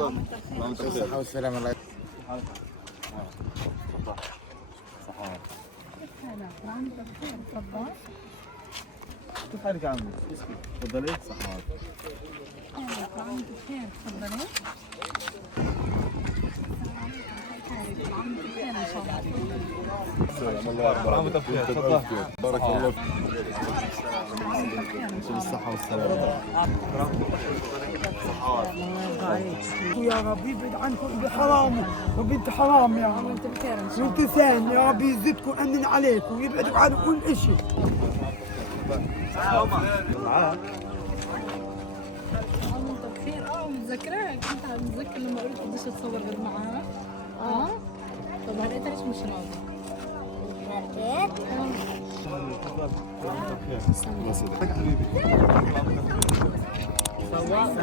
الصحة والسلامة الله كيف حالك يا عمي؟ تفضلي صحات. بخير تفضلي. عامك بخير تفضل. بارك الله فيك. بالصحة والسلامة. يا رب يبعد عنكم بحرام وبنت حرام يا رب. وانت بخير ان شاء وانت ثاني يا رب يزيدكم امن عليكم ويبعدك عن كل شيء. الله. وانت بخير. متذكراك انت متذكر لما قلت بديش اتصور غير معاها؟ طب هلا انت ليش مش راضي؟ تفضل حبيبي. تفضل.